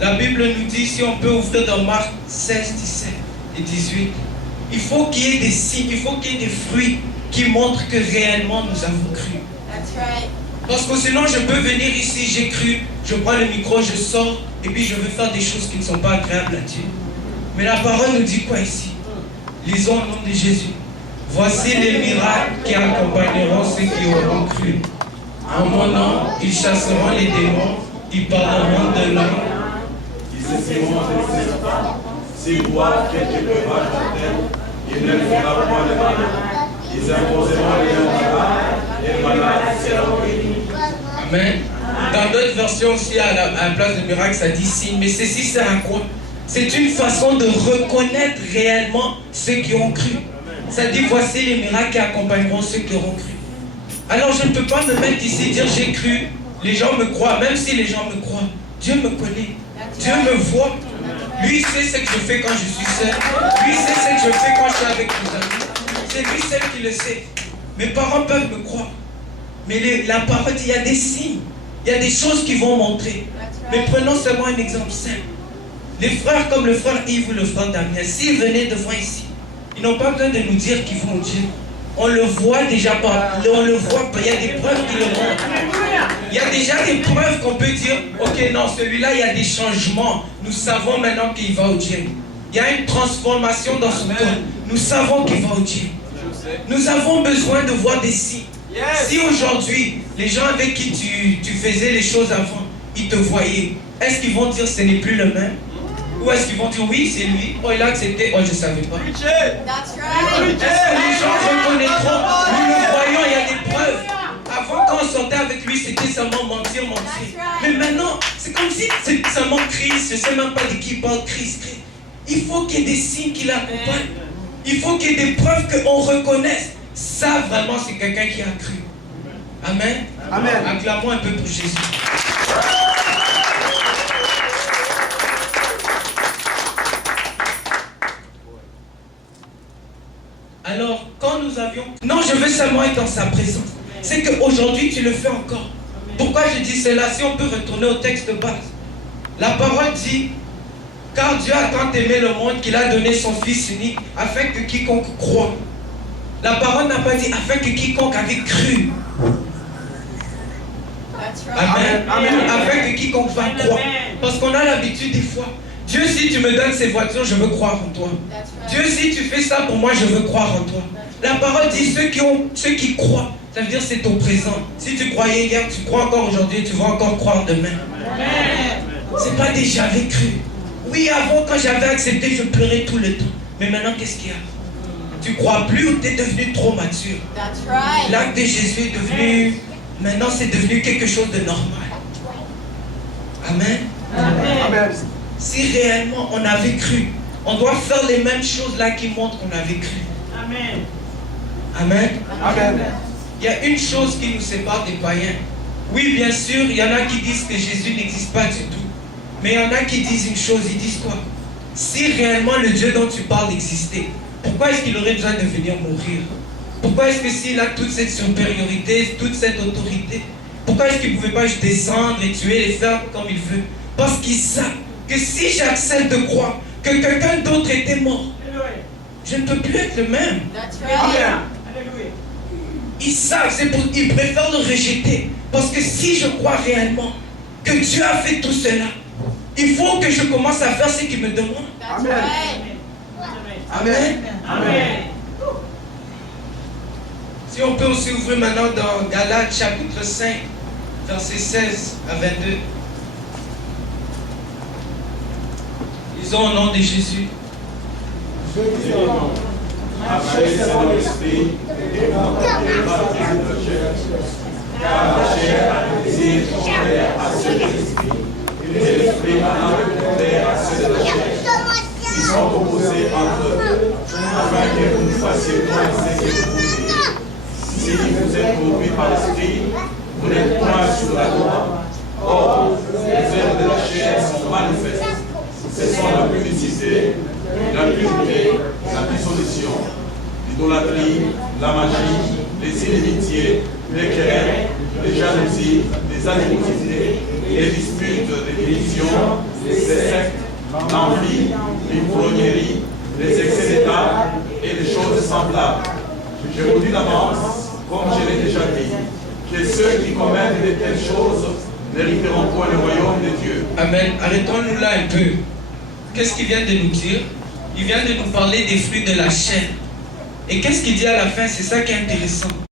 La Bible nous dit, si on peut ouvrir dans Marc 16, 17 et 18, il faut qu'il y ait des signes, il faut qu'il y ait des fruits qui montrent que réellement nous avons cru. Parce que sinon je peux venir ici, j'ai cru, je prends le micro, je sors, et puis je veux faire des choses qui ne sont pas agréables à Dieu. Mais la parole nous dit quoi ici? Lisons au nom de Jésus. Voici les miracles qui accompagneront ceux qui auront cru. En mon nom, ils chasseront les démons, ils parleront de l'homme. Ils essaieront de ne pas. S'ils voient quelque breuvage mortel, ils ne le feront point de mal. Ils imposeront les malades, et les malades seront guéris. Amen. Dans d'autres versions aussi, à la place de miracle, ça dit signe. Mais ceci sert à quoi? C'est une façon de reconnaître réellement ceux qui ont cru. Ça dit, voici les miracles qui accompagneront ceux qui auront cru. Alors je ne peux pas me mettre ici et dire j'ai cru, les gens me croient, même si les gens me croient. Dieu me connaît, Dieu me voit. Lui sait ce que je fais quand je suis seul. Lui sait ce que je fais quand je suis avec mes amis. C'est lui seul qui le sait. Mes parents peuvent me croire. Mais la parole dit, il y a des signes, il y a des choses qui vont montrer. Mais prenons seulement un exemple simple. Les frères comme le frère Yves ou le frère Damien, s'ils venaient devant ici, ils n'ont pas besoin de nous dire qu'ils vont au Dieu. On le voit déjà pas. On le voit pas. Il y a des preuves qui le montrent. Il y a déjà des preuves qu'on peut dire, ok, non, celui-là, il y a des changements. Nous savons maintenant qu'il va au Dieu. Il y a une transformation dans son corps. Nous savons qu'il va au Dieu. Nous avons besoin de voir des signes. Si aujourd'hui, les gens avec qui tu faisais les choses avant, ils te voyaient, est-ce qu'ils vont dire ce n'est plus le même? Ou est-ce qu'ils vont dire oui, c'est lui, oh il a accepté, oh je ne savais pas. Est-ce que les gens reconnaîtront? Nous le voyons, il y a des preuves. Avant, quand on sortait avec lui, c'était seulement mentir. Mais maintenant, c'est comme si c'est seulement Christ. Je ne sais même pas de qui parle Christ. Il faut qu'il y ait des signes qui l'accompagnent. Il faut qu'il y ait des preuves qu'on reconnaisse. Ça, vraiment, c'est quelqu'un qui a cru. Amen. Amen. Acclamons un peu pour Jésus. Alors, quand nous avions... Non, je veux seulement être dans sa présence. C'est qu'aujourd'hui, tu le fais encore. Pourquoi je dis cela? Si on peut retourner au texte de base. La parole dit, car Dieu a tant aimé le monde qu'il a donné son Fils unique, afin que quiconque croit. La parole n'a pas dit, afin que quiconque avait cru. Amen. Amen. Afin que quiconque va croire. Parce qu'on a l'habitude des fois. Dieu, si tu me donnes ces voitures, je veux croire en toi. Dieu, si tu fais ça pour moi, je veux croire en toi. La parole dit ceux qui croient, ça veut dire c'est au présent. Si tu croyais hier, tu crois encore aujourd'hui, tu vas encore croire demain. C'est pas déjà j'avais cru. Oui, avant, quand j'avais accepté, je pleurais tout le temps. Mais maintenant, qu'est-ce qu'il y a? Tu crois plus ou tu es devenu trop mature? L'acte de Jésus est devenu, maintenant c'est devenu quelque chose de normal. Amen. Amen. Si réellement on avait cru, on doit faire les mêmes choses là qui montrent qu'on avait cru. Amen. Amen. Amen. Il y a une chose qui nous sépare des païens. Oui, bien sûr, il y en a qui disent que Jésus n'existe pas du tout. Mais il y en a qui disent une chose, ils disent quoi? Si réellement le Dieu dont tu parles existait, pourquoi est-ce qu'il aurait besoin de venir mourir? Pourquoi est-ce que s'il a toute cette supériorité, toute cette autorité, pourquoi est-ce qu'il ne pouvait pas juste descendre et tuer les faire comme il veut? Parce qu'il sait que si j'accepte de croire que quelqu'un d'autre était mort, je ne peux plus être le même. Ils savent, ils préfèrent le rejeter. Parce que si je crois réellement que Dieu a fait tout cela, il faut que je commence à faire ce qu'il me demande. Amen. Amen. Amen. Si on peut aussi ouvrir maintenant dans Galates chapitre 5, versets 16 à 22. Lisons au nom de Jésus. Après, c'est dans l'esprit, et non pas les baptêmes de chair. Car la chair a le désir contraire à ceux de l'esprit, et l'esprit a un contraire à ceux de la chair. Ils sont opposés entre eux, afin que vous ne fassiez point ce que vous voulez. Si vous êtes conduits par l'esprit, vous n'êtes point sous la loi. Or, les œuvres de la chair sont manifestes. Ce sont la publicité, la pureté, la dissolution, l'idolâtrie, la magie, les inimitiés, les querelles, les jalousies, les animosités, les disputes, les divisions, les sectes, l'envie, l'ivrognerie, les excès d'état et les choses semblables. Je vous dis d'avance, comme je l'ai déjà dit, que ceux qui commettent de telles choses n'hériteront point le royaume de Dieu. Amen. Arrêtons-nous là un peu. Qu'est-ce qu'il vient de nous dire? Il vient de nous parler des fruits de la chair. Et qu'est-ce qu'il dit à la fin? C'est ça qui est intéressant.